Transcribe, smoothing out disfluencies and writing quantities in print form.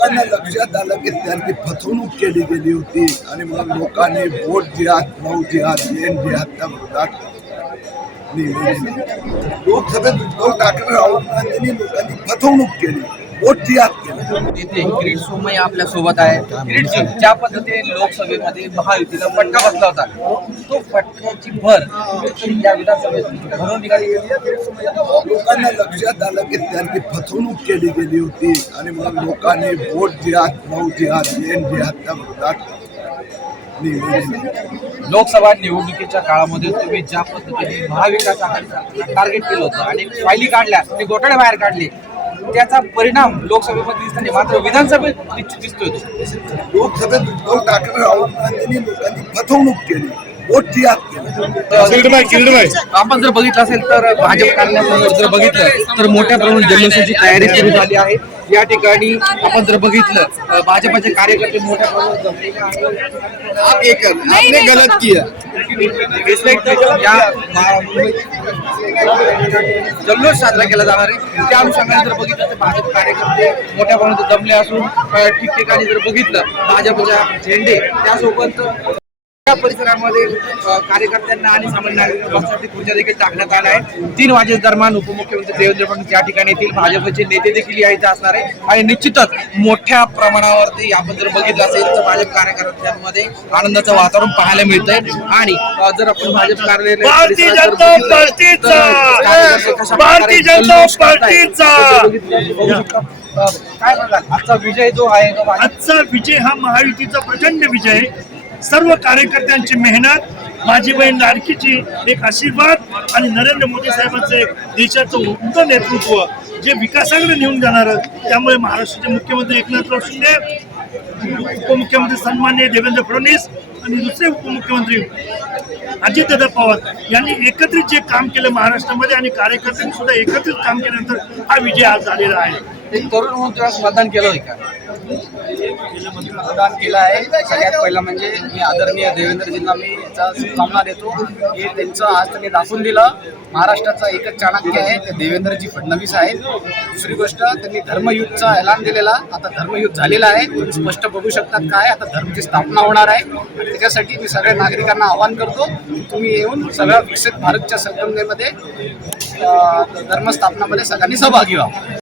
लोकांना लक्षात आलं की त्यांची फसवणूक केली गेली होती आणि मग लोकांनी वोट जिहाद नऊ जिहाद लेन जिहादच्या विरोधात लोकसभेत उद्धव ठाकरे राहुल गांधींनी लोकांनी फसवणूक केली, वोट जिहाद केलं. तिथे किरीट सोमय्य आपल्या सोबत आहे. किरीटजी, ज्या पद्धतीने लोकसभेमध्ये महायुतीला फटका बसला होता, तो फटक्याची भर या विधानसभेत भरून निघाली. लोकांना लक्षात आलं की त्यांची फसवणूक केली गेली होती आणि मग लोकांनी वोट जिहाद नऊ जिहाद लेन जिहादच्या विरोधात लोकसभा निवडणुकीच्या काळामध्ये तुम्ही ज्या पद्धतीने महाविकास आघाडीचा टार्गेट केलं होतं आणि फायली काढल्या आणि घोटाळे बाहेर काढले, त्याचा परिणाम लोकसभेमध्ये दिसताना मात्र विधानसभेत निश्चित दिसतोय. लोकसभेत उद्धव ठाकरे राहुल गांधींनी लोकांनी फसवणूक केली, वोट जिहाद केलं. आपण जर बघितलं असेल तर भाजप कार्यालयासमोर जर बघितलं तर मोठ्या प्रमाणात जल्लोषाची तयारी सुरू झाली आहे. या ठिकाणी आपण जर बघितलं भाजपचे कार्यकर्ते मोठ्या प्रमाणात जमले आपने गलत किया. जल्लोष साजरा केला जाणार आहे. त्या अनुषंगाने जर बघितलं तर भाजप कार्यकर्ते मोठ्या प्रमाणात जमले असून ठिकठिकाणी जर बघितलं भाजपच्या झेंडे, त्यासोबत या परिसरामध्ये कार्यकर्त्यांना आणि सामान्य नागरिकांना बसण्यासाठी खुर्च्या देखील टाकण्यात आल्या आहे. 3 वाजेदरम्यान उपमुख्यमंत्री देवेंद्र फडणवीस या ठिकाणी येथील भाजपचे नेते देखील या इथे असणार आहे आणि निश्चितच मोठ्या प्रमाणावरती आपण जर बघितलं असेल तर भाजप कार्यकर्त्यांमध्ये आनंदाचं वातावरण पाहायला मिळतंय. आणि जर आपण भाजप काय सांगाल आजचा विजय जो आहे, आजचा विजय हा महायुतीचा प्रचंड विजय आहे. सर्व कार्यकर्त्यांची मेहनत, माझी बहीण लाडकीची एक आशीर्वाद आणि नरेंद्र मोदी साहेबांचं एक देशाचं उत्तम नेतृत्व जे विकासाकडे नेऊन जाणार. त्यामुळे महाराष्ट्राचे मुख्यमंत्री एकनाथ शिंदे, उपमुख्यमंत्री सन्माननीय देवेंद्र फडणवीस आणि दुसरे उपमुख्यमंत्री अजितदादा पवार यांनी एकत्रित जे काम केलं महाराष्ट्रामध्ये आणि कार्यकर्त्यांनी सुद्धा एकत्रित काम केल्यानंतर हा विजय आज झालेला आहे. एक तरुण म्हणून तुला मतदान केलं का? मतदान केलं आहे. सगळ्यात पहिलं म्हणजे मी आदरणीय देवेंद्रजींना मी याचा शुभकामना देतो. हे त्यांचं आज त्यांनी दाखवून दिलं. महाराष्ट्राचा एकच चाणक्य आहे ते देवेंद्रजी फडणवीस आहेत. दुसरी गोष्ट, त्यांनी धर्मयुद्धचा ऐलान दिलेला. आता धर्मयुद्ध झालेला आहे. तुम्ही स्पष्ट बघू शकतात काय आता धर्माची स्थापना होणार आहे. आणि त्याच्यासाठी मी सगळ्या नागरिकांना आवाहन करतो तुम्ही येऊन सगळ्या विकसित भारतच्या संकल्पनेमध्ये धर्मस्थापनामध्ये सगळ्यांनी सहभागी व्हा.